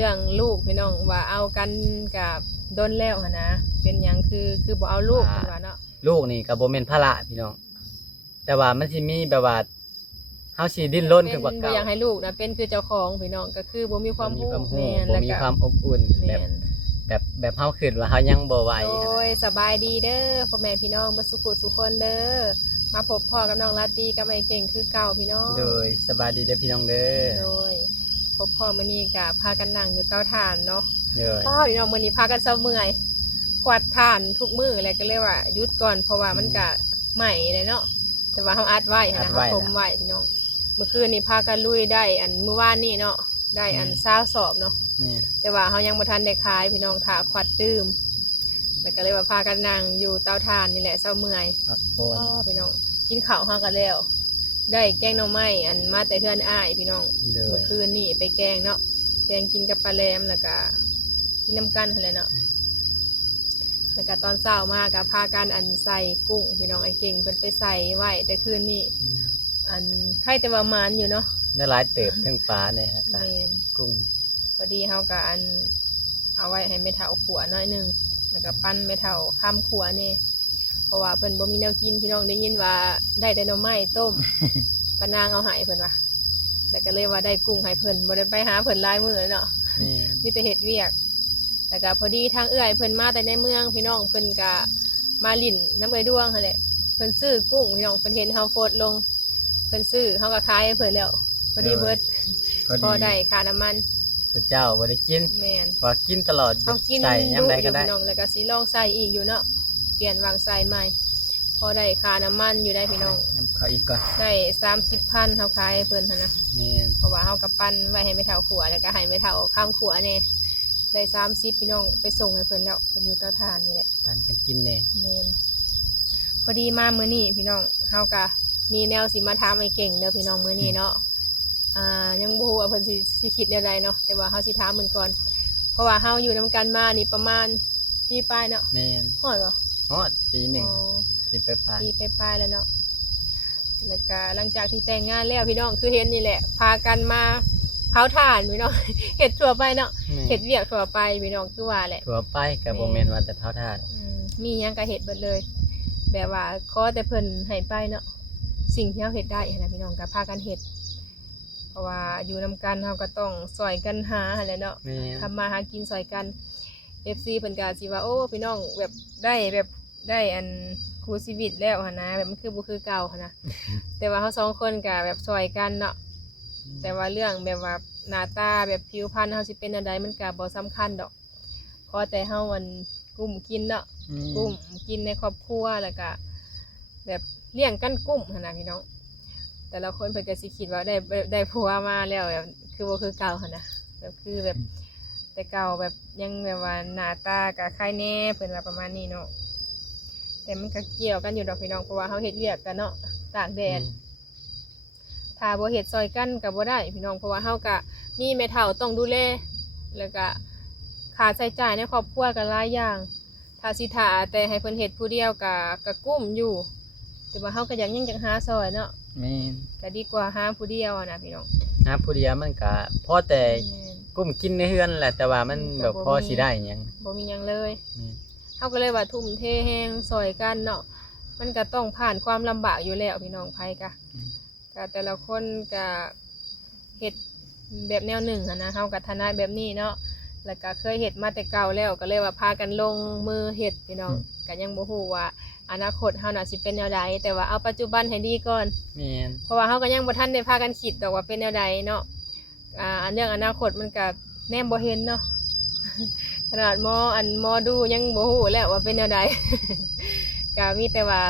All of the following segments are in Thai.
เรื่องลูกพี่น้องว่าเอากันกับดนแล้วหั่นนะเป็นหยังคือบ่เอาลูกเพิ่นว่าเนาะลูกนี่ก็บ่แม่นภาระพี่น้องแต่ว่ามันสิมีแบบว่าเฮาสิดิ้นรนคือว่า บ่ เก่า อยากให้ลูกนะเป็นคือเจ้าของพี่น้องก็คือบ่มีความรู้แม่น บ่ แล้ว มี ก็ ความอบอุ่น แม่น แบบเฮาคิดว่าเฮายังบ่ไหว โอ้ยสบายดีเด้อพ่อแม่พี่น้องเบ่สุขสุขคนเด้อมาพบพ่อกับน้องลาตรีกับไอ้เก่งคือเก่าพี่น้อง โดยสบายดีเด้อพี่น้องเด้อ โดยพบพ่อมื้อนี้ก็พากันนั่งอยู่เตาถ่านเนาะ โดย พ่อพี่น้องมื้อนี้พากันเซาเมื่อยกวาดถ่านทุกมื้อเลยก็เลยว่าหยุดก่อนเพราะว่ามันก็ใหม่เลยเนาะแต่ว่าเฮาอัดไว้หั้นนะเฮาทมไว้พี่น้องเมื่อคืนนี้พากันลุยได้อันมื้อวานนี้เนาะได้อัน20สอบเนาะ แม่น แต่ว่าเขายังบ่ทันได้ขายพี่น้องถาควัดตื้มแล้วก็เลยว่าพากันนั่งอยู่เตาถ่านนี่แหละเศร้าเมื่อย พักปว อ๋ น อพี่น้องกินข้าวเฮากันแล้ว ได้แกงหน่อไม้อันมาแต่เฮือนอ้ายพี่น้อง โด เมื่ ย อคืนนี่ไปแกงเนาะแกงกินกับปลาแรมแล้วก็กินน้ำกันหั่นแหละเนาะแล้วก็ตอนเช้ามาก็พากันอันใส่กุ้งพี่น้องไอ้เก่งเพิ่นไปใส่ไว้แต่คืนนี้อันใครแต่ว่ามันอยู่เนาะ ได้หลายเติบทั้งปลาเนี่ยฮะ แม่น กุ้ง พอดีเฮาก็อันเอาไว้ให้แม่เฒ่าขัวหน้อยหนึงแล้วก็ปั้นแม่เฒ่าข้ามขัวนี่เพราะว่าเพิ่นบ่มีแนวกินพี่น้องได้ยินว่าได้แต่หน่อไม้ต้ม ปานางเอาให้เพิ่นว่าแล้วก็เลยว่าได้กุ้งให้เพิ่นบ่ได้ไปหาเพิ่นหลายมื้อเนาะ แม่น มีแต่เฮ็ดเวียกแล้วก็พอดีทางเอื้อยเพิ่นมาแต่ในเมืองพี่น้องเพิ่นก็มาลิ่นน้ำเอ้ยดวงหั่นแหละเพิ่นซื้อกุ้งพี่น้องเพิ่นเห็นเฮาโพสต์ลงเพิ่นซื้อเฮาก็ขายให้เพิ่นแล้วพอดีเบิดพอได้ค่าน้ำมัน พระเจ้าบ่ได้กิน แม่น ว่ากินตลอด เขากิน ใส่ยามใดก็ได้ พี่น้องแล้วก็สีลองใส่อีกอยู่เนาะเปลี่ยนวางใส่ใหม่พอได้ค่าน้ำมันอยู่ได้พี่น้อง ยำเขาอีกก่อน ได้30,000เขาขายให้เพิ่นหั้นนะ แม่น เพราะว่าเขากับปั้นไว้ให้ไม่เท่าขัวแล้วก็ให้ไม่เท่าข้ามขัวเนี่ยได้30พี่น้องไปส่งให้เพิ่นแล้วเพิ่นอยู่เตาถ่านนี่แหละ ปันกันกินแน่ แม่นพอดีมามื้อนี้พี่น้องเฮาก็มีแนวสิมาถามไอ้เก่งเด้อพี่น้องมื้อนี้เนาะยังบ่ฮู้ว่าเพิ่นสิคิดแนวใดเนาะแต่ว่าเฮาสิถามเพิ่นก่อนเพราะว่าเฮาอยู่นํกันมานี่ประมาณปีปลายเนาะ แม่น ฮอดบ่ ฮอดปีหนึ่ง อ๋อ สิไปปลาย ปีปลายๆแล้วเนาะแล้วก็หลังจากที่แต่งงานแล้วพี่น้องคือเห็นนี่แหละ พากันมาเผาถ่านพี่น้อง เห็ดทั่วไปเนาะ แม่ เห็ดเวียกทั่วไปพี่น้องคือว่าแหละ ถั่วไปกับโบแมนว่าแต่เท้าทาน มีหยังก็เห็ดเบิดเลย แบบว่าขอแต่เพิ่นให้ไปเนาะสิ่งที่เราเห็ดได้หั้นนะพี่น้องก็พากันเห็ดเพราะว่าอยู่นํกันเราก็ต้องซอยกันหาหั่นแหละเนาะ แม่น ทำมาหากินซอยกัน FC เพิ่นก็สิว่าโอ้พี่น้องแบบได้อันคู่ชีวิตแล้วหั่นนะแบบมันคือบ่คือเก่าหั่นนะ แต่ว่าเขาสองคนก็แบบซอยกันเนาะแต่ว่าเรื่องแบบว่าหน้าตาแบบผิวพรรณเฮาสิเป็นอันใดมันก็บ่สำคัญดอกขอแต่เฮามันกลุ่มกินเนาะกลุ่มกินในครอบครัวแล้วก็แบบเลี้ยงกันกลุ่มหั่นนะพี่น้องแต่ละคนเพิ่นก็สิคิดว่าได้ผัวมาแล้วแบบคือบ่คือเก่าหั่นนะแบบคือแบบแต่เก่าแบบยังแบบว่าหน้าตาก็คล้ายแน่เพิ่นว่าประมาณนี้เนาะแต่มันก็เกี่ยวกันอยู่ดอกพี่น้องเพราะว่าเฮาเฮ็ดเวียกกันเนาะตากแดด ถ้าบ่เฮ็ดซอยกันก็บ่ได้พี่น้องเพราะว่าเฮาก็มีแม่เฒ่าต้องดูแลแล้วก็ค่าใช้จ่ายในครอบครัวก็หลายอย่างถ้าสิท่าแต่ให้เพิ่นเฮ็ดผู้เดียวก็กุ้มอยู่แต่ว่าเฮาก็ยังอยากหาซอยเนาะ แม่น ก็ดีกว่าหาผู้เดียวอะนะพี่น้อง หาผู้เดียวมันก็พอแต่กุ้มกินในเฮือนแหละแต่ว่ามันแบบพอสิได้หยัง บ่มีหยังเลย แม่น เฮาก็เลยว่าทุ่มเทแฮงซอยกันเนาะมันก็ต้องผ่านความลำบากอยู่แล้วพี่น้องไผก็แต่ละคนก็เฮ็ดแบบแนวหนึ่งอะนะเฮาก็ถนัดแบบนี้เนาะแล้วก็เคยเฮ็ดมาแต่เก่าแล้วก็เลยว่าพากันลงมือเฮ็ดพี่น้องก็ยังบ่ฮู้ว่าอนาคตเฮาน่ะสิเป็นแนวใดแต่ว่าเอาปัจจุบันให้ดีก่อน แม่น เพราะว่าเฮาก็ยังบ่ทันได้พากันคิดดอกว่าเป็นแนวใดเนาะอันเรื่องอนาคตมันก็แนมบ่เห็นเนาะ ขนาดหมอดูยังบ่ฮู้แล้วว่าเป็นแนวใด ก็มีแต่ว่า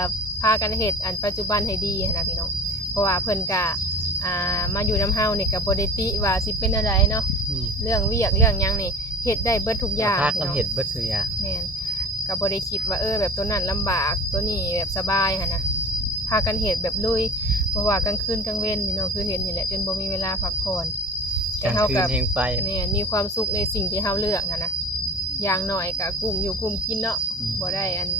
พากันเฮ็ดอันปัจจุบันให้ดีหั้นนะพี่น้องเพราะว่าเพิ่นก็มาอยู่น้ำเฮานี่ก็บ่ได้ติว่าสิเป็นแนวใดเนาะ นี่ เรื่องเวียกเรื่องหยังนี่เฮ็ดได้เบิดทุกอย่าง พา พี่ กัน น้อง เฮ็ดเบิดซุอย่าง แม่นก็บ่ได้คิดว่าแบบตัวนั้นลำบากตัวนี้แบบสบายหั่นนะพากันเฮ็ดแบบลุยบ่ว่ากลางคืนกลางเว้นพี่น้องคือเห็นนี่แหละจนบ่มีเวลาพักผ่อน กลางคืนเฮงไป แม่นมีความสุขในสิ่งที่เฮาเลือกหั่นนะอย่างน้อยก็กลุ่มอยู่กลุ่มกินเนาะ บ่ได้อัน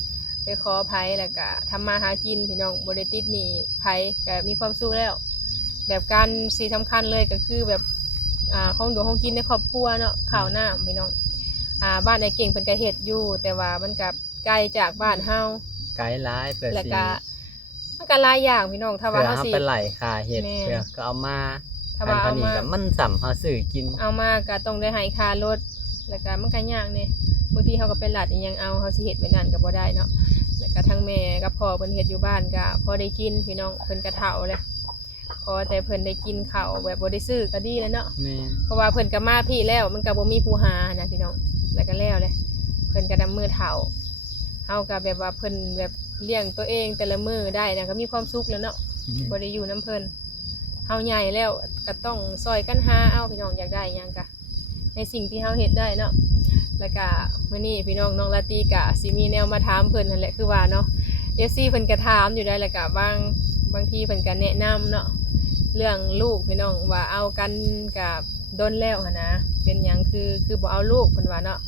ไปขอไผแล้วก็ทำมาหากินพี่น้องบ่ได้ติดหนี้ไผก็มีความสุขแล้ว แบบการสิ่งสำคัญเลยก็คือแบบ ของอยู่ของกินในครอบครัวเนาะข้าวน้ำพี่น้องบ้านไอ้เก่งเพิ่นก็เฮ็ดอยู่แต่ว่ามันก็ไกลจากบ้านเฮา ไกด์ไลน์เพื่อ แล้ว สิ ก็มันก็หลายอย่างพี่น้องถ้าว่า เพื่อ เฮา เฮา สิ ไปไหลค่าเฮ็ด แม่ เพื่อก็เอามา ถ้าว่าเอา นี้ มา ก็มันสัมเฮาซื้อกิน เอามาก็ต้องได้ให้ค่ารถแล้วก็มันก็ยากแน่บางทีเฮาก็ไปลัดอีหยังเอาเฮาสิเฮ็ดไว้นั่นก็บ่ได้เนาะแล้วก็ทั้งแม่กับพ่อเพิ่นเฮ็ดอยู่บ้านก็พอได้กินพี่น้องเพิ่นก็เฒ่าแล้วพอแต่เพิ่นได้กินข้าวแบบบ่ได้ซื้อก็ดีแล้วเนาะ แม่น เพราะว่าเพิ่นก็มาพี่แล้วมันก็บ่มีผู้หานะพี่น้องแล้วก็แล้วเลยเพิ่นก็นำมือเฒ่าเฮาก็แบบว่าเพิ่นแบบเลี้ยงตัวเองแต่ละมื้อได้นะก็มีความสุขแล้วเนาะบ่ได้อยู่นํเพิ่นเฮาใหญ่แล้วก็ต้องซอยกันหาเอาพี่น้องอยากได้หยังก็ในสิ่งที่เฮาเฮ็ดได้เนาะแล้วก็มื้อนี้พี่น้องน้องลาตีก็สิมีแนวมาถามเพิ่นนั่นแหละคือว่าเนาะ FC เพิ่นก็ถามอยู่ได้แล้วก็บางทีเพิ่นก็แนะนำเนาะเรื่องลูกพี่น้องว่าเอากันกับดนแล้วหั่นนะเป็นหยังคือบ่เอาลูกเพิ่นว่าเนาะ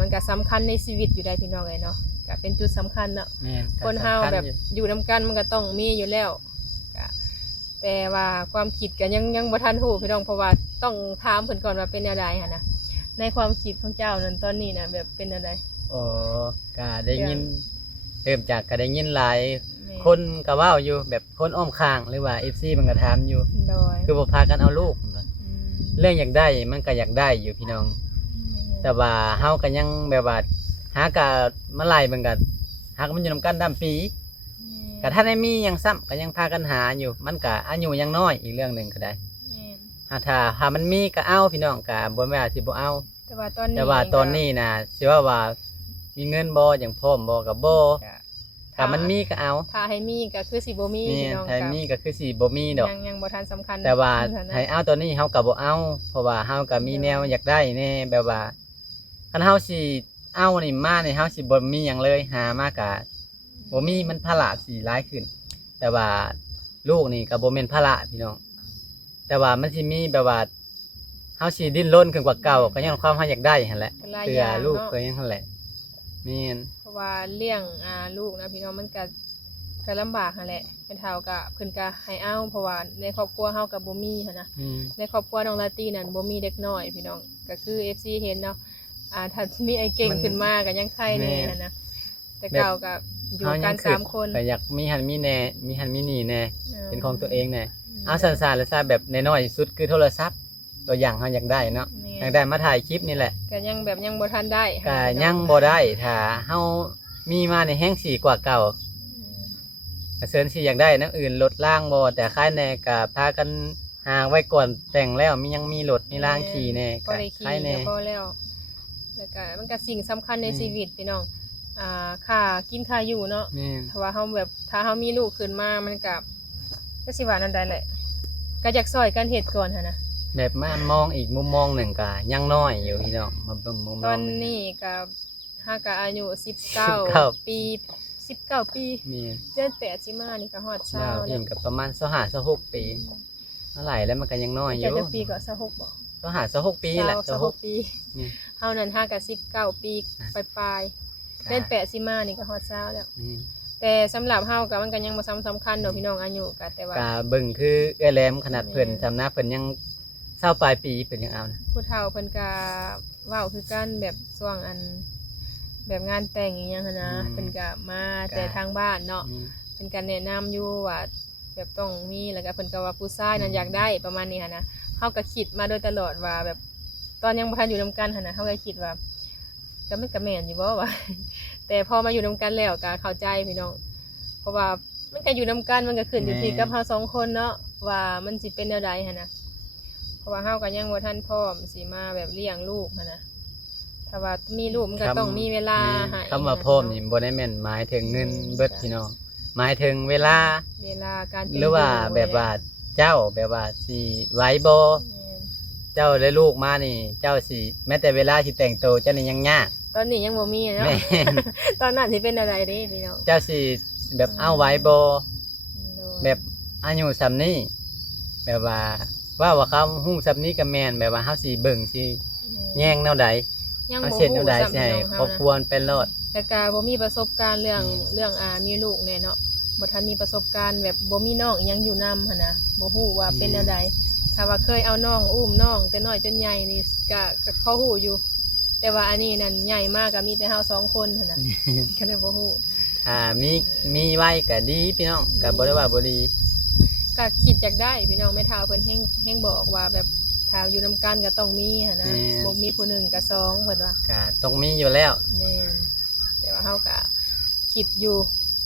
มันก็สำคัญในชีวิตอยู่ได้พี่น้องเอ้ยเนาะก็เป็นจุดสำคัญเนาะ แม่น คนเฮาแบบอยู่นํกันมันก็ต้องมีอยู่แล้วก็แต่ว่าความคิดก็ยังบ่ทันฮู้พี่น้องเพราะว่าต้องถามเพิ่นก่อนว่าเป็นแนวใดหั่นนะในความคิดของเจ้านั้นตอนนี้นะแบบเป็นแนวใด โอ้ก็ได้ยินเริ่มจากก็ได้ยินหลาย แม่ คนก็เว้าอยู่แบบคนอ้อมข้างหรือว่า FC มันก็ถามอยู่ โดย คือบ่พากันเอาลูก อืม เรื่องอยากได้มันก็อยากได้อยู่พี่น้อง แต่ว่าเฮาก็ยังแบบว่าหากะมาไล่เบิ่งกันหากมันอยู่นํกันดำปีก็ถ้าได้มีหยังซ้ำก็ยังพากันหาอยู่ มันก็อายุยังน้อยอีกเรื่องหนึงก็ได้ แม่น ถ้ามันมีก็เอาพี่น้องก็บ่แม่นว่าสิบ่เอา แต่ว่าตอนนี้ แต่ว่าตอนนี้น่ะสิว่ามีเงินบ่อย่างพร้อมบ่ก็บ่ ก็ ถ้ามันมีก็เอา ถ้าให้มีก็คือสิบ่มี นี่ พี่น้อง ถ้ามีก็คือสิบ่มีดอก ยังบ่ทันสำคัญ แต่ว่า ขนดนั้น ให้เอาตัวนี้เฮาก็บ่เอา เพราะว่าเฮาก็มีแนวอยากได้แน่แบบว่าคันเฮาสิเอานี่มานี่เฮาสิบ่มีหยังเลยหามาก็บ่มีมันภาระสิหลายขึ้น แต่ว่าลูกนี่ก็บ่แม่นภาระพี่น้องแต่ว่ามันสิมีแบบว่าเฮาสิดิ้นรนขึ้นกว่าเก่าก็ยังความเฮาอยากได้หั่นแหละ ก็หลาย เพื่ อ อย่าง ลูก เนาะ เพื่อหยังหั่นแหละแม่น เพราะว่าเลี้ยงลูกนะพี่น้องมันก็ลำบากหั่นแหละเป็นเฒ่าก็เพิ่นก็ให้เอาเพราะว่าในครอบครัวเฮาก็บ่มีหันนะ อืม ในครอบครัวน้องลาตี้นั่นบ่มีเด็กน้อยพี่น้องก็คือ FC เห็นเนาะถ้ามีไอ้เก่งขึ้นมาก็ยังไข่แน่หันนะแต่เก่าก็อยู่กันสามคน ก็อยากมีหันมีแน่มีหันมีนี่แน่เป็นของตัวเองแน่เอาสั้นๆและซะแบบน้อยๆสุดคือโทรศัพท์ตัวอย่างเฮาอยากได้เนาะอยากได้มาถ่ายคลิปนี่แหละ ก็ยังแบบยังบ่ทันได้ ก็ยังบ่ได้ถ้าเฮามีมาในแห้งสีกว่าเก่าก็เซินสิอยากได้นำอื่นลดล่างบ่แต่ค่ายแน่ก็พากันหาไว้ก่อนแต่งแล้วมียังมีรถมีล่างขี่แน่ ก็ ก็ ได้ขี่ ค่ายแน่ ก็พอแล้วแล้วก็มันก็สิ่งสำคัญในชีวิตพี่น้องค่ากินค่าอยู่เนาะ แม่น ถ้าว่าเฮาแบบถ้าเฮามีลูกขึ้นมามันก็สิว่านั่นได้แหละก็อยากซอยกันเฮ็ดก่อนหั่นนะ แบบมามองอีกมุมมองหนึ่งก็ยังน้อยอยู่พี่น้องมาเบิ่งมุมม ต อ อง น หนึ่ง นี้ก็ฮาก็อายุ 19 19 ปี19 ปี มี เดือน8สิมานี่ก็ฮอด ดาว 20 เห็ แล้ว นกับประมาณ25-26 ปีเท่าไหร่แล้วมันก็ยังน้อยอ จะ ยู่ จะปีก็26บ่ 25-26 ปีแหละ 26ปี นี่ เฮานั้นฮาก็19 ปีปลายๆเดือน8สิมานี่ก็ฮอด20แล้ว นี่ แต่สำหรับเฮาก็มันก็ยังบ่สำคัญดอกพี่น้องอายุก็แต่ว่า กาเบิ่งคือเอื้อแหลมขนาดเพิ่นสำนักเพิ่นยัง20ปลายปีเพิ่นยังเอานะ ผู้เฒ่าเพิ่นก็เว้าคือกันแบบช่วงแบบงานแต่งอีหยังหันนะเพิ่นก็มาแต่ทางบ้านเนาะ อืม เพิ่นก็แนะนำอยู่ว่าแบบต้องมีแล้วก็เพิ่นก็ว่าผู้ชายนั้นอยากได้ประมาณนี้หันนะเฮาก็คิดมาโดยตลอดว่าแบบตอนยังบ่ทันอยู่นํกันหันนะเฮาก็คิดว่าก็มันก็แม่นอยู่บ่วะ แต่พอมาอยู่นํกันแล้วก็เข้าใจพี่น้องเพราะว่ามันก็อยู่นํกันมันก็ขึ้นอยู่ที่กับเฮาสองคนเนาะว่ามันสิเป็นแนวใดหันนะเพราะว่าเฮาก็ยังบ่ทันพร้อมสิมาแบบเลี้ยงลูกหันนะถ้าว่ามีลูกมันก็ต้องมีเวลาให้ คำว่าพร้อมนี่บ่ได้แม่นหมายถึงเงินเบิดพี่น้องหมายถึงเวลา เวลาการเป็น หรือว่า อยู่ แบบว่าเจ้าแบบว่าสิไหว้บ่ แม่น เจ้าได้ลูกมานี่ เจ้าสิแม้แต่เวลาสิแต่งตัวเจ้านี่ยังยาก ตอนนี้ยังบ่มีเนาะ แม่น ตอนนั้นสิเป็นอะไรเด้พี่น้อง เจ้าสิแบบเอาไหว้บ่ โดย แบบอายุซำนี้แบบว่าเขาฮู้ซำนี้ก็แม่นแบบว่าเฮาสิเบิ่งสิแย่งแนวใด ยัง เฮา บ่ เฮ็ดแนวใด ฮู้ สิให้ ซ้ำพี่น้อง ครอบครัวมันเป็นรอด แล้วก็บ่มีประสบการณ์เรื่องมีลูกแน่เนาะ บ่ทันมีประสบการณ์แบบบ่มีน้องอิหยังอยู่นำหั่นนะบ่ฮู้ว่าเป็นแนวใดถ้าว่าเคยเอาน้องอุ้มน้องแต่น้อยจนใหญ่นี่ก็พอฮู้อยู่ แต่ว่าอันนี้นั่นใหญ่มากก็มีแต่เฮา2คนหั่นน่ะ ก็เลยบ่ฮู้ ถ้ามีไว้ก็ดีพี่น้องก็บ่ได้ว่าบ่ดี ก็คิดอยากได้พี่น้องแม่เฒ่าเพิ่นแฮงบอกว่าแบบถ้าอยู่นำกันก็ต้องมีหั่นนะบ่มีผู้หนึ่งก็สองเพิ่นว่า ก็ต้องมีอยู่แล้ว แม่นแต่ว่าเฮาก็คิดอยู่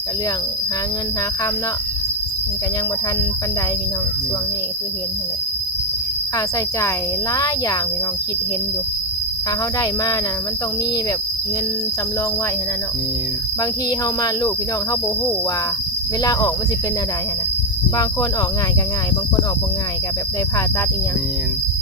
ก็เรื่องหาเงินหาคำเนาะมันก็ยังบ่ทันปานใดพี่น้องช่วงนี้ก็คือเห็นนั่นแหละค่าใช้จ่ายหลายอย่างพี่น้องคิดเห็นอยู่ ถ้าเฮาได้มาน่ะมันต้องมีแบบเงินสำรองไว้หั่นน่ะเนาะ มี บางทีเฮามาลูกพี่น้องเฮาบ่ฮู้ว่าเวลาออกมันสิเป็นแนวใดหั่นน่ะบางคนออกง่ายก็ง่ายบางคนออกบ่ง่ายก็แบบได้ผ่าตัดอีหยัง มี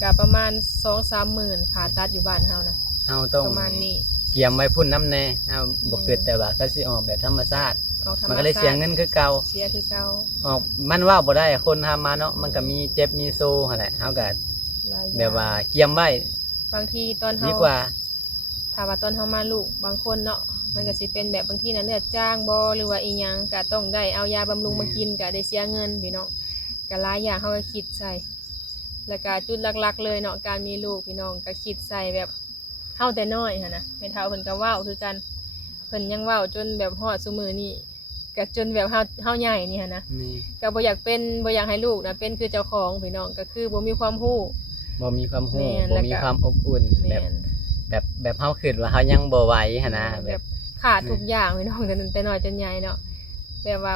ก็ประมาณ 2-3 หมื่นผ่าตัดอยู่บ้านเฮานะ เฮาต้อง ประมาณนี้ เกียมไว้พุ่นน้ำแน่เฮาบ่คิดแต่ว่าก็สิออกแบบธรรมชาติ ออกธรรม มัน ชา ก็ ติ เลยเสียเงินคือเก่า เสียคือเก่า ออกมันว่าบ่ได้คนทำมาเนาะมันก็มีเจ็บมีโซ่หั่นแหละเฮาก็ หลายอย่าง แบบว่าเกียมไว้ บางทีตอนเฮา ดีกว่า ถ้าว่าตอนเฮามาลูกบางคนเนาะมันก็สิเป็นแบบบางทีน่ะเลือดจ้างบ่หรือว่าอีหยังก็ต้องได้เอายาบำรุงมากินก็ได้เสียเงินพี่น้องก็หลายอย่างเฮาก็คิดใส่แล้วก็จุดหลักๆเลยเนาะการมีลูกพี่น้องก็คิดใส่แบบเฮาแต่น้อยหั่นนะแม่เฒ่าเพิ่นก็เว้าคือกันเพิ่นยังเว้าจนแบบฮอดซุมื้อนี้ก็จนแบบเฮาใหญ่นี่หั่นนะ นี่ ก็บ่อยากเป็นบ่อยากให้ลูกนะเป็นคือเจ้าของพี่น้องก็คือบ่มีความรู้ บ่มีความรู้ แม่น บ่ แล้วก็ มีความอบอุ่นแบ แม่ บ น แบบเฮาคิดว่าเฮายังบ่ไหวหั่นนะ แบ แบบ บขาดทุกอย่างพี่น้องแต่น้อยจนใหญ่เนาะแบบว่า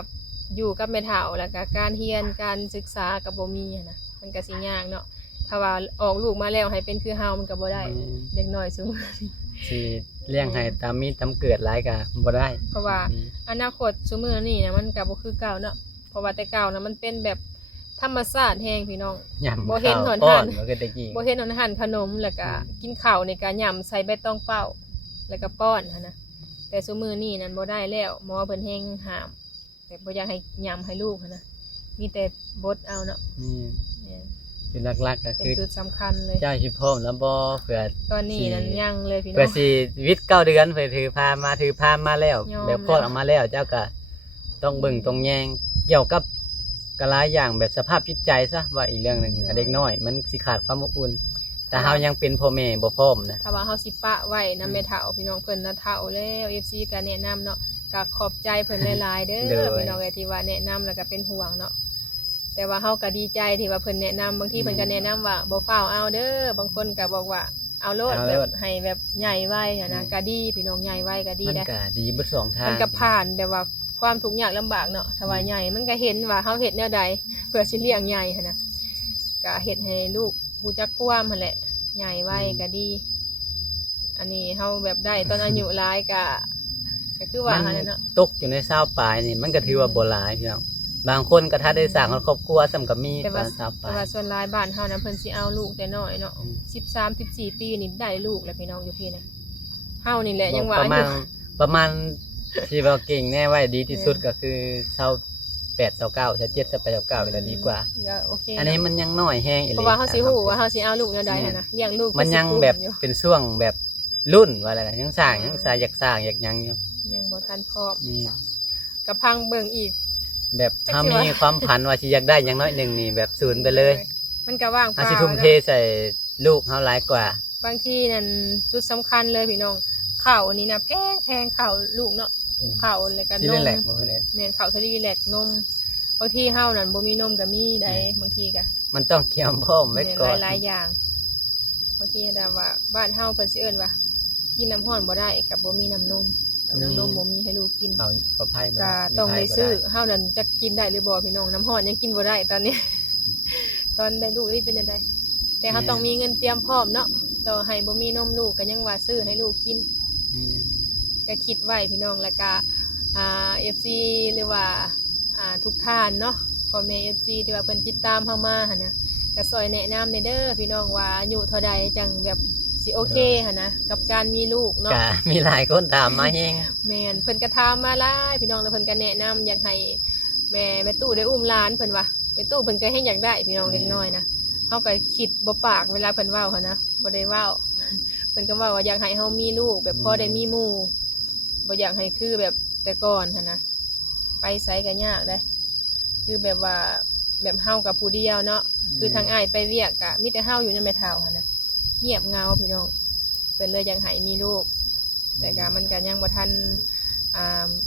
อยู่กับแม่เฒ่าแล้วก็การเรียนการศึกษาก็บ่มีหั้นนะมันก็สิยากเนาะถ้าว่าออกลูกมาแล้วให้เป็นคือเฮามันก็บ่ได้เด็กน้อยสูง สิเลี้ยงให้ตามมีตามเกิดหลายก็บ่ได้ เพราะว่าอนาคตซุมื้อนี้นะมันก็บ่คือเก่าเนาะเพราะว่าแต่เก่านะมันเป็นแบบธรรมชาติแฮงพี่น้อง ยำ บ่เห็นหน ข้าว ทาง ป้บ่คือแตะกี้ บ่เฮ็ดอาหารขนมแล้วก็กินข้าวในการย่ำใส่ใบตองเป้าแล้วก็ป้อนหั่นนะแต่ซุมื้อนี้นั้นบ่ได้แล้วหมอเพิ่นแฮงห้ามแต่บ่อยากให้ย่ำให้ลูกหั่นนะมีแต่บดเอาเนาะ นี่ เนี่ย เป็นหลักๆก็ เป็น คือ จุดสำคัญเลย เจ้าสิพร้อมแล้วบ่เพื่อ ตอนนี้นั้นยังเลยพี่น้ เพื่ อ อง สิวิทย์9 เดือนเพื่อถือพามาแล้ว ยอม แบบคลอดออกมาแล้วเจ้าก็ต้องเบิ่งต้องแยงเกี่ยวกับกหลายอย่างแบบสภาพจิตใจซะว่าอีกเรื่องหนึงกับเด็กน้อย มันสิขาดความอบอุ่นแต่เฮายังเป็นพ่อแม่บ่พร้อมนะ ถ้าว่าเฮาสิปะไว้นำแม่เฒ่าพี่น้องเพิ่นน่ะเฒ่าแล้ว FC ก็แนะนำเนาะก็ขอบใจเพิ่นหลายๆเด้อพี่น้องเอ้ยที่ว่าแนะนำแล้วก็เป็นห่วงเนาะแต่ว่าเฮาก็ดีใจที่ว่าเพิ่นแนะนำบางทีเพิ่นก็แนะนำว่าบ่ฟ้าวเอาเด้อบางคนก็บอกว่าเอาโลดแบบให้แบบใหญ่ไว้อะนะก็ดีพี่น้องใหญ่ไว้ก็ดี มัน นะ ก็ดีเบิดสองทาง มันก็ผ่านแบบว่าความทุกข์ยากลำบากเนาะถ้าว่าใหญ่มันก็เห็นว่าเฮาเฮ็ดแนวใดเพื่อสิเลี้ยงใหญ่หั่นน่ะก็เฮ็ดให้ลูกรู้จักความหั่นแหละใหญ่ไว้ก็ดี อันนี้เฮาแบบได้ตอนอายุหลายก็คือว่า มัน หั่นแหละเนาะ ตกอยู่ใน20ปลายนี่มันก็ถือว่าบ่หลายพี่น้องบางคนก็ถ้าได้สร้างครอบครัวซ้ำก็มี แต่ ต ว่า อน20ป แต่ ลาย ว่าส่วนหลายบ้านเฮานะเพิ่นสิเอาลูกแต่น้อยเนาะ อืม 13-14 ปีนี่ได้ลูกแล้วพี่น้องอยู่พี่นะเฮานี่แหละยังว่า ป อา ระมา ยุ ณประมาณที่ว่าเก่งแน่ไว้ดีที่สุดก็คือ28 29 27 28 29เวลาดีกว่า ก็โอเค อันนี้มันยังน้อยแฮงอีห เพ ลี ราะว่าเฮาสิฮู้ว่าเฮาสิเอาลูกแนวใดหั่นนะเลี้ยงลูก มันยัง เพื่อสิ แบบ คุ้อยู่ เป็นช่วงแบบรุ่นว่าอะไรนะยังสร้างยังสร้างอยากสร้างอยากหยังอยู่ ยังบ่ทันพร้อม นี่ กับพังเบิ่งอีก แบบ จัก ถ้า สิ มี ว่า ความฝันว่าสิอยากได้อย่างน้อยหนึ่งนี่แบบศูนย์ไปเลย มันก็ว่างเป อา ล่า สิทุ่มเท เนาะ ใส่ลูกเฮาหลายกว่า บางทีนั่นจุดสำคัญเลยพี่น้องข้าวนี่นะแพงข้าวลูกเนาะ อืม ข้าวแล้วก็ สิ น เล่น ม แหลกบ่ได้ แม่นข้าวสลีแลกนมบางทีเฮานั่นบ่มีนมก็มีได้ อืม บางทีก็ มันต้องเกี่ยมพร้อมไว้ แม่น ก่อน หลายๆอย่างบางทีแต่ว่าบ้านเฮาเพิ่นสิเอิ้นว่ากินน้ำร้อนบ่ได้กับบ่มีน้ำนมน้ำนมบ่มีให้ลูกกิน เขาไพ่บ่ ก็ ได้ ต้อง ยู่ ได้ ไพ่บ่ ซื้อเฮานั่นจะกินได้หรือบ่พี่น้องน้ำร้อนยังกินบ่ได้ตอนนี้ ตอนได้ลูกนี่เป็นจังไดแต่เฮาต้องมีเงินเตรียมพร้อมเนาะต่อให้บ่มีนมลูกก็ยังว่าซื้อให้ลูกกิน นี่ ก็คิดไว้พี่น้องแล้วก็FC หรือว่าทุกท่านเนาะพ่อแม่ FC ที่ว่าเพิ่นติดตามเฮามาหั่นนะก็ซอยแนะนำในเด้อพี่น้องว่าอายุเท่าใดจังแบบสิโอเคหั่นนะกับการมีลูกเนาะ ก็มีหลายคนถามมาแฮง แม่นเพิ่นก็ถามมาหลายพี่น้องแล้วเพิ่นก็แนะนำอยากให้แม่ตู้ได้อุ้มหลานเพิ่นว่าแม่ตู้เพิ่นก็แฮงอยากได้พี่น้องเล็กน้อยนะเฮาก็คิดบ่ปากเวลาเพิ่นเว้าหั่นนะบ่ได้เว้า เพิ่นก็เว้าว่าอยากให้เฮามีลูกแบบพอได้มีหมู่บ่อยากให้คือแบบแต่ก่อนหั่นนะ ไปไสก็ยากเด้คือแบบว่าแบบเฮากับผู้เดียวเนาะคือทางอ้ายไปเวียกก็มีแต่เฮาอยู่นำแม่เฒ่าหั่นน่ะเงียบเหงาพี่น้องเพิ่นเลยอยากให้มีลูกแต่ก็มันก็ยังบ่ทัน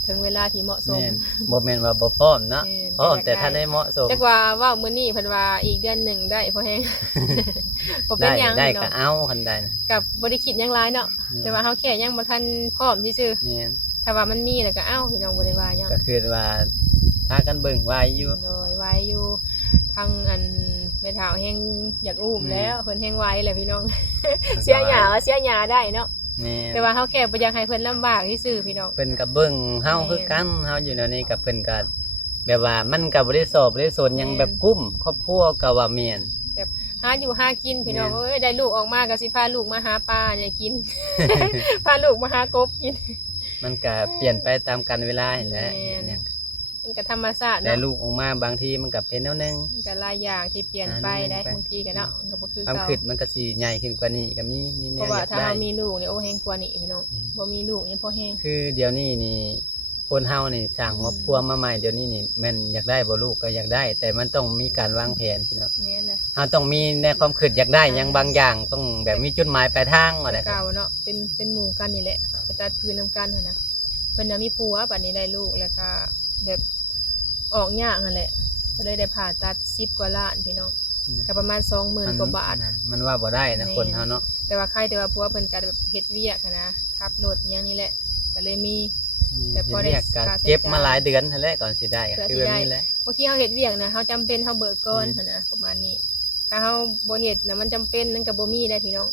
ถึงเวลาที่เหมาะสม แม่นบ่แม่นว่าบ่พร้อมเนาะ แม่น พร้อมแต่ท่านได้เหมาะสม จักว่าเว้ามื้อนี้เพิ่นว่าอีกเดือนหนึ่งได้พอแฮง บ่เป็น ได้ หยัง ได้ก็ เนาะ เอาคันใดนะ กับบ่ได้คิดหยังหลายเนาะแต่ว่าเฮาแค่ยังบ่ทันพร้อมซื่อ แม่น ๆถ้าว่ามันมีแล้วก็เอ้าพี่น้องบ่ได้ว่าหยัง ก็คือว่าพากันเบิ่งไว้อยู่ โดยไว้อยู่ทางอันแม่เฒ่าแฮงอยากอุ้มแล้วเพิ่นแฮงไว้แหละพี่น้อง เสียหญ้าก็เสียหญ้าได้เนาะ แม่น แต่ว่าเฮาแค่บ่อยากให้เพิ่นลำบากซื่อๆพี่น้อง เพิ่นก็เบิ่งเฮาคือกันเฮาอยู่แนวนี้กับเพิ่นก็แบบว่ามันก็บ่ได้สอบบ่ได้สนหยังแบบกุ้มครอบครัวก็ว่าแม่น หาอยู่หากินพี่น้อง แม่น เอ้ยได้ลูกออกมาก็สิพาลูกมาหาปลาเนี่ยกิน พาลูกมาหากบกิน มันก็เปลี่ยนไปตามกาลเวลาหั่นแหละ แม่น หยัง มันก็ธรรมชาติ แต่ เนาะ ลูกออกมาบางทีมันก็เป็นแนวหนึง มันก็หลายอย่างที่เปลี่ยนไปได้บางทีก็เนาะมันก็บ่คือ ความ เก่า คิดมันก็สิใหญ่ขึ้นกว่านี้ก็มีแน เพราะ ว ว่า อยาก ถ้า ได้ เรามีลูกเนี่ยโอ้แฮงกว่านี้พี่น้อง อืม บ่มีลูกยังพอแฮง คือเดี๋ยวนี้นี่คนเฮานี่สร้างครอบครัวมาใหม่เดี๋ยวนี้นี่แม่นอยากได้บ่ลูกก็อยากได้ แต่มันต้องมีการวางแผนพี่น้อง แม่นแหละ เฮาต้องมีในความคิดอยากได้หยังบางอย่างต้องแบบมีจุดหมายปลายทางว่าได้ เก่าเนาะเป็นหมู่กันนี่แหละไปตัดพื้นนํกันหั่นนะเพิ่นน่ะมีผัวบัดนี้ได้ลูกแล้วก็แบบออกยากนั่นแหละก็เลยได้ผ่าตัด10กว่าล้านพี่น้องก็ประมาณ 20,000 กว่าบาท มันว่าบ่ได้นะ แม่น คนเฮาเนาะ แต่ว่าใครแต่ว่าผัวเพิ่นก็แบบเฮ็ดเวียกหั้นนะขับรถอหยังนี่แหละก็เลยมี แต่พอได้ เรียกก็ ค่าใช้จ่าย เก็บมาหลายเดือนนั่นแหละก่อนสิได้ก็ เพื่อ คือ สิ แบบ ได้ นี้แหละ บางทีเฮาเฮ็ดเวียกนะเฮาจำเป็นเฮาเบิกก่อน อืม หั่นนะประมาณนี้ ถ้าเฮาบ่เฮ็ดนะมันจำเป็นนั่นก็บ่มีได้พี่น้อง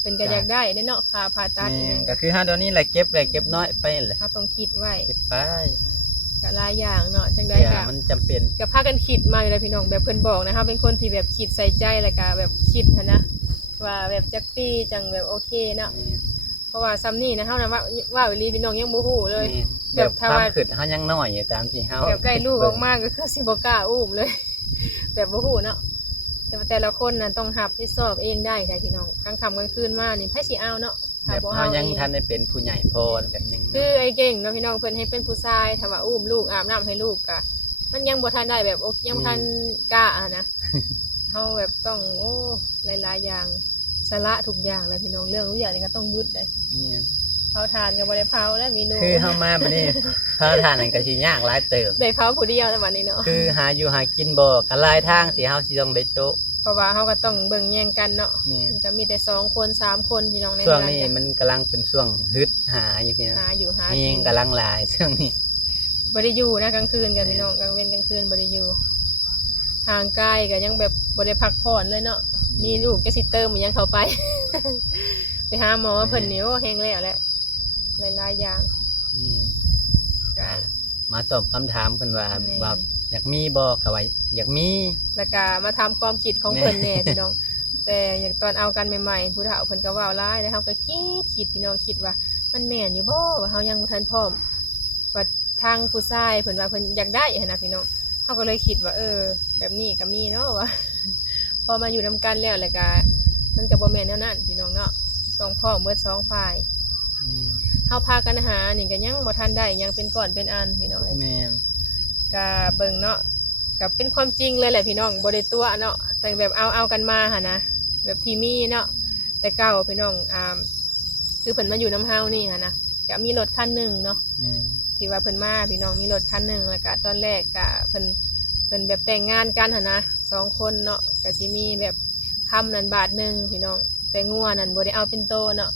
เพิ่นก็อยากได้เด้เนาะค่าผ่าตัดอีหยัง ก็คือเฮาเดี๋ยวนี้แหละเก็บน้อยไปนั่นแหละ เฮาต้องคิดไว้ เก็บไป ก็หลายอย่างเนาะจังได๋ เพื่อ ก็ มันจำเป็น ก็พากันคิดมาอยู่แล้วพี่น้องแบบเพิ่นบอกนะเฮาเป็นคนที่แบบคิดใส่ใจแล้วก็แบบคิดหั้นนะว่าแบบจักปีจังแบบโอเคเนาะเพราะว่าซ้ำนี่นะเฮานะว่าอีหลีพี่น้องยังบ่ฮู้เลย แบ แบบ บ ค ถ้าว าม ว่า คิดเฮายังน้อยอยู่ตามที่เฮา แบบได้ลูกออกมาก็คือสิบ่กล้าอุ้มเลย แบบบ่ฮู้เนาะแต่ว่าแต่ละคนน่ะต้องรับผิดชอบเองได้ค่ะพี่น้องกลางค่ำกลางคืนมานี่ไผสิเอาเนาะถ้า แบบ บ่ เฮา เอา ยัง เอง ทันได้เป็นผู้ใหญ่พอแบบยัง คือไอ้เก่งเนาะพี่น้องเพิ่นให้เป็นผู้ชายถ้าว่าอุ้มลูกอาบน้ำให้ลูกก็มันยังบ่ทันได้แบบโอยังบ่ทันกล้าอะนะเฮาแบบต้องโอ้หลายๆอย่างสละทุกอย่างเลยพี่น้องเรื่องทุกอย่างนี่ก็ต้องหยุดเลย นี่ เผาทานก็บ่ได้เผาแล้วมีลูก คือเฮามาบัดนี้เฮาทานนั่นก็สิยากหลายเติบ ได้เผาผู้เดียวแล้วบัดนี้เนาะ คือหาอยู่หากินบ่ก็หลายทางสิเฮาสิต้องได้โตะ เพราะว่าเขาก็ต้องเบิ่งแย่งกันเนาะ นี่ มันก็มีแต่2 คน3 คนพี่น้องใน ช่วง เดือ นี้ เย มันกำลังเป็นช่วงฮึดหาอยู่พี่นะ หาอยู่หา มี กิน กำลังหลายช่วงนี้ บ่ได้อยู่นะกลางคืนกันพี่น้องกลางเว้นกลางคืนบ่ได้อยู่ห่างกายก็ยังแบบบ่ได้พักผ่อนเลยเนาะมีลูกจะสิเติมมันยังเข้าไป ไปหาหมอเพิ่นนี่โอ้แฮงแล้วแหละหลายๆอย่าง นี่ ก็ มาตอบคำถามเพิ่นว่า แม่ ว่าอยากมีบ่ก็ว่าอยากมี แล้วก็มาทำความคิดของเพิ่นแน่พี่น้อง แต่อย่างตอนเอากันใหม่ๆผู้เฒ่าเพิ่นก็เว้าหลายแล้วเฮาก็คิดพี่น้องคิดว่า มันแม่นอยู่บ่ว่าเฮายังบ่ทันพร้อมว่าทางผู้ชายเพิ่นว่าเพิ่นอยากได้หั้นนะพี่น้องเฮาก็เลยคิดว่าแบบนี้ก็มีเนาะ ว่า พอมาอยู่นํกันแล้วก็มันก็บ่แม่นแนวนั้นพี่น้องเนาะต้องพร้อมเบิด2ฝ่ายเฮาพากันหานี่ก็ยังบ่ทันได้ยังเป็นก่อนเป็นอันพี่น้องเอ้ย แม่น ก็เบิ่งเนาะก็เป็นความจริงเลยแหละพี่น้องบ่ได้ตัวเนาะแต่แบบเอากันมาหั่นนะแบบที่มีเนาะแต่เก่าพี่น้องคือเพิ่นมาอยู่น้ำเฮานี่หั่นนะก็มีรถคันหนึงเนาะ แม่น ที่ว่าเพิ่นมาพี่น้องมีรถคันหนึงแล้วก็ตอนแรกก็เพิ่นแบบแต่งงานกันหั่นนะ2 คนเนาะก็สิมีแบบคำนั้นบาทหนึงพี่น้องแต่งัวนั่นบ่ได้เอาเป็นโตเนาะ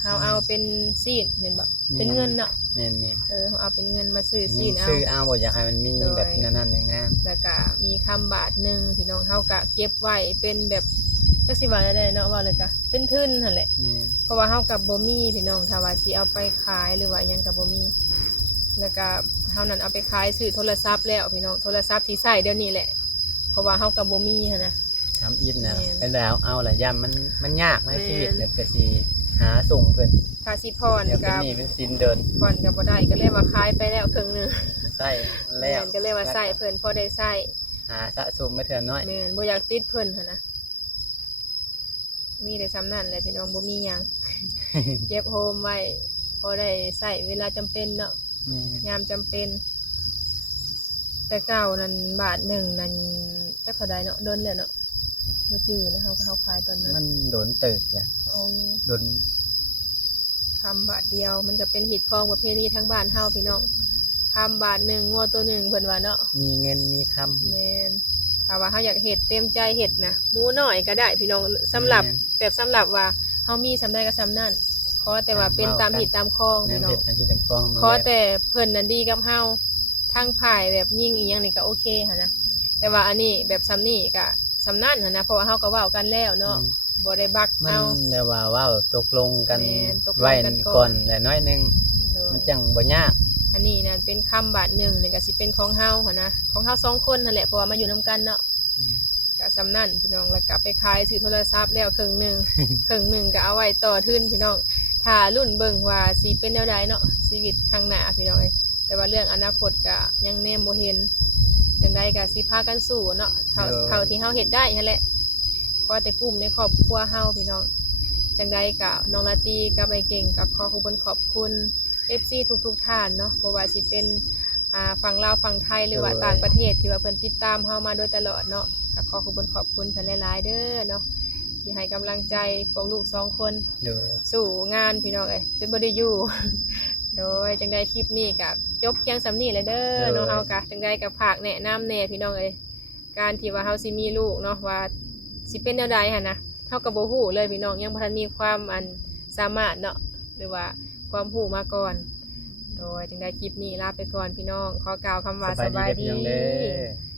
เฮาเอาเป็นซีดแม่นบ่เป็นเงินเนาะ แม่นแม่น เฮาเอาเป็นเงินมาซื้อซีดเอา ซื้อเอาบ่อยากให้มันมีแบบนั้นๆอย่างนั้น แล้วก็มีคำบาทหนึ่งพี่น้องเขาก็เก็บไว้เป็นแบบจักสิว่าได้เนาะว่าเลยก็เป็นทุนนั่นแหละ แม่น เพราะว่าเฮากับบ่มีพี่น้องถ้าว่าสิเอาไปขายหรือว่าหยังก็บ่มีแล้วก็เฮานั่นเอาไปขายซื้อโทรศัพท์แล้วพี่น้องโทรศัพท์ที่ใช้เดี๋ยวนี้แหละเพราะว่าเฮากับบ่มีหันนะ ทำอินนะ แม่น เป็นแล้วเอาละย่ำมันยากใน แม่น ชีวิตแบบก็สิหาส่งเพิ่น ถ้าสิพร เดี๋ยวเป็น กับ หนี้เป็นสินเดิน พรก็บ่ได้ก็เลยว่าขายไปแล้วครึ่งหนึง ใส่มัน แม่ แล้ว นก็เลยว่าใช้เพิ่นพอได้ใช้ หาสะสมมาเถื่อน้อย แม่นบ่อยากติดเพิ่นหันนะมีแต่ซ้ำนั่นแหละพี่น้องบ่มีหยัง เก็บโฮมไว้พอได้ใส่เวลาจำเป็นเนาะ แม่น ยามจำเป็น แต่เก่านั้นบาทหนึ่งนั้นจักเท่าใดเนาะโดนแล้วเนาะบ่จื้อแล้วเฮาขายตอนนั้น มันโดนเติบแหละ เอา โดน คำบาทเดียวมันก็เป็นหิดคองประเพณีทั้งบ้านเฮาพี่น้องคำบาทหนึ่งงัวตัวหนึ่งเพิ่นว่าเนาะ มีเงินมีคำ แม่นถ้าว่าเฮาอยากเฮ็ดเต็มใจเฮ็ดนะหมูน้อยก็ได้พี่น้องสำหรับแบบสำหรับว่าเฮามีสำใดก็สำนั่นขอแต่ว่าเป็นตามหิดตามคอง แม่ พี่ น น้อ เฮ็ ง ดทันทีจำคอง ขอแต่เพิ่นนั้นดีกับเฮาทั้งภายแบบยิ่งอีหยังนี่ก็โอเคหั่นนะแต่ว่าอันนี้แบบซ้ำนี่ก็สำนั่นหั่นนะเพราะว่าเฮาก็เว้ากันแล้วเนาะบ่ได้บัก มัน เอา แบบว่าเว้าตกลงกัน แม่นตกลง ไว้ กันก่ ก่ อ อน นและน้อยหนึง โดย มันจังบ่ยาก อันนี้นั่นเป็นคำบาทหนึ่งนี่ก็สิเป็นของเฮาหั่นนะของเฮาสองคนนั่นแหละเพราะว่ามาอยู่นํกันเนาะก็สำนั่นพี่น้องแล้วก็ไปขายซื้อโทรศัพท์แล้วครึ่งหนึง ครึ่งหนึงก็เอาไว้ต่อทุนพี่น้องถ้ารุ่นเบิ่งว่าสิเป็นแนวใดเนาะชีวิตข้างหน้าพี่น้องเอ้ยแต่ว่าเรื่องอนาคตก็ยังแนมบ่เห็นจังใดก็สิพากันสู้เนาะเท่าที่เฮาเฮ็ดได้นั่นแหละขอแต่กลุ่มในครอบครัวเฮาพี่น้องจังใดก็น้องลาตรีกับไอ้เก่งก็ขอบคุณ FC ทุกท่านเนาะบ่ว่าสิเป็นฝั่งลาวฝั่งไทยหรือว่าต่างประเทศที่ว่าเพิ่นติดตามเฮามาโดยตลอดเนาะก็ขอบคุณเพิ่นหลายๆเด้อเนาะที่ให้กำลังใจของลูกสองคน โดย สู่งานพี่น้องเอ้ยจนบ่ได้อยู่ โดยจังใดคลิปนี้ก็จบเพียงสำนี้แหละเด้อเนาะเฮาก็จังใดก็ฝากแนะนำแน่พี่น้องเอ้ยการที่ว่าเฮาสิมีลูกเนาะว่าสิเป็นแนวใดหั่นนะเฮาก็บ่ฮู้เลยพี่น้องยังบ่ทันมีความสามารถเนาะหรือว่าความรู้มาก่อน โดยจังใดคลิปนี้ลาไปก่อนพี่น้องขอกล่าวคำว่าสบาย เด้อ ดี พี่น้องเด้อ